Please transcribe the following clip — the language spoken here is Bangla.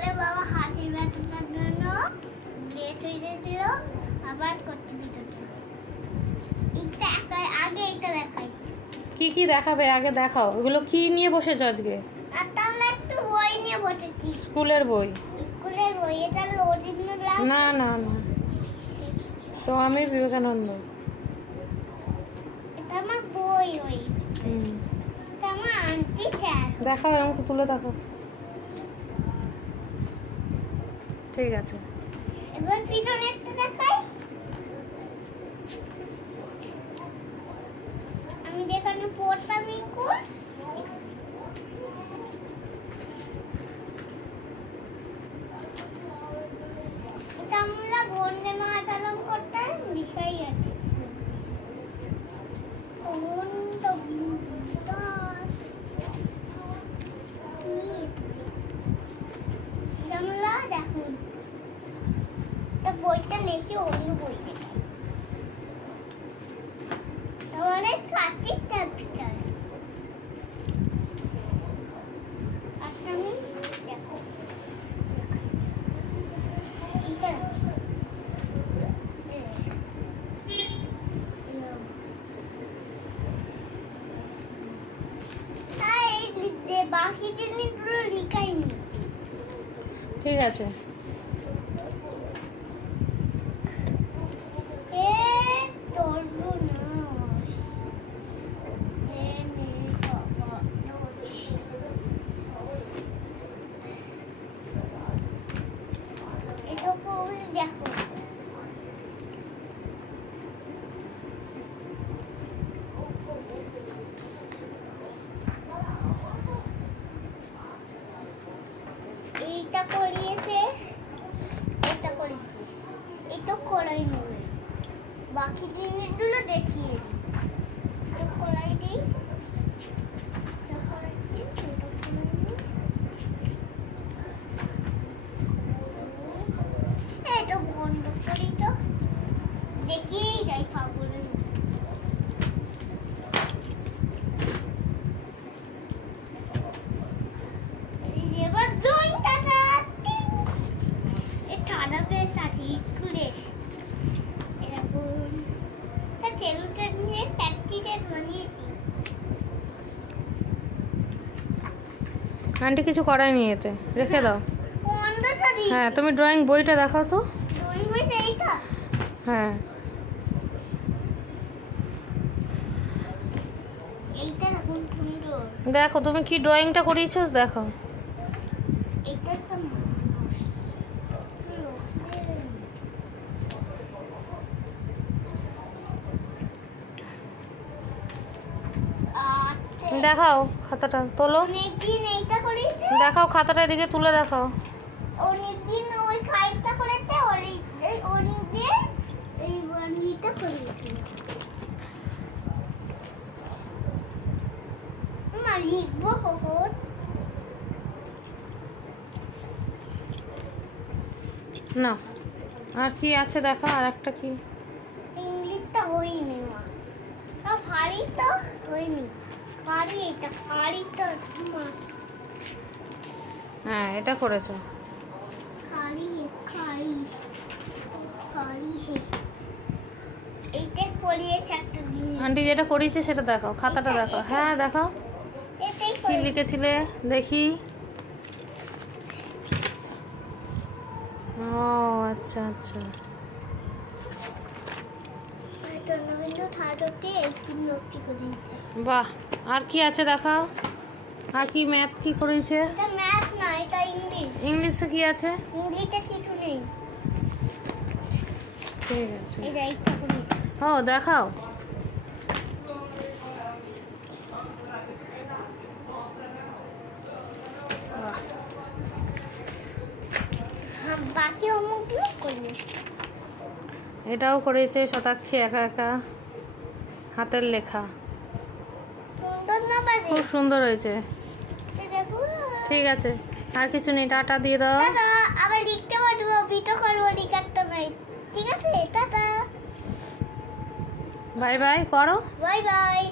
বলে বাবা হাতের ব্যথাটার জন্য লেট হয়ে গেছিল, আবার করতে দিতে। এটা আগে এটা দেখাই। কি কি দেখাবে আগে দেখাও। এগুলো কি নিয়ে বসেছো আজকে? আমরা একটু বই নিয়ে বসেছি। স্কুলের বই? স্কুলের বই। এটা রবীন্দ্রনাথ। না না না, স্বামী বিবেকানন্দ। এটা আমার বই। ওই এটা আমার আন্টি স্যার। দেখাও, আমাকে তুলে দেখাও। ঠিক আছে, এবার পিছনে একটা দেখাই। আমি যেখানে পড়তাম স্কুল, এটা আমরা বন্দে মাতরম করতাম, লিখাই আছে দেখুন। বইটা লিখে অন্য বই দেখাই। তাহলে কার্তিক ক্যাপিটাল। আচ্ছা আমি দেখো এইটা বাকি জিনিসগুলো লিখাইনি। ঠিক আছে। দেখো এইটা করিয়েছে, এটা করেছি, এটা করাই নেবে। বাকি জিনিসগুলো দেখিয়ে দিই। করাই দিই, এটা বন্ধ করি তো দেখিয়েই যাই পাগলের। এবার ড্রয়িংটা ঠান্ডা পেয়ে আছে স্কুলে। এরকম তেলটা নিয়ে প্র্যাকটিসের বানিয়েছি। আন্টি কিছু করায়নি, এতে রেখে দাও। হ্যাঁ, তুমি ড্রয়িং বইটা দেখাও তো। ড্রয়িং বইটা এইটা? হ্যাঁ, এইটা দেখুন সুন্দর। দেখো তুমি কি ড্রয়িংটা করিয়েছো, দেখো। এইটা একটা দেখাও খাতাটা তোলো। অনেকদিন এইটা করেছে। দেখাও খাতাটা, এদিকে তুলে দেখাও। অনেকদিন ওই খাইটা করেছে, অনেকদিন এই বন্দিটা করেছে। মা লিখবো কখন? না, আর কি আছে দেখা। আর একটা কি? ইংলিশটা হয়নি মা, তা ভারী তো হয়নি। ভারী এটা, ভারী তো মা। হ্যাঁ, এটা করেছো। খালি খালি খালি এইটা করিয়েছে একটা দিন। আন্টি যেটা করিয়েছে সেটা দেখাও, খাতাটা দেখাও। হ্যাঁ দেখাও, এটাই কি লিখেছিলে দেখি। ও আচ্ছা আচ্ছা। বাহ, আর কি আছে দেখাও। আর কি ম্যাথ কি করেছে? এটা ম্যাথ না, এটা ইংলিশ। ইংলিশে কি আছে? ইংলিশে কিছু নেই। ঠিক আছে, এটা এইটা করি। ও দেখাও। বাকি হোমওয়ার্কগুলো করলে। এটাও করেছে শতাক্ষী একা একা, হাতের লেখা। সুন্দর না বাজে? খুব সুন্দর হয়েছে। ঠিক আছে, আর কিছু নেই, টাটা দিয়ে দাও। আবার লিখতে পারবো, ভিডিও করবো, লিখাতে নাই। ঠিক আছে, টাটা। বাই বাই করো। Bye bye.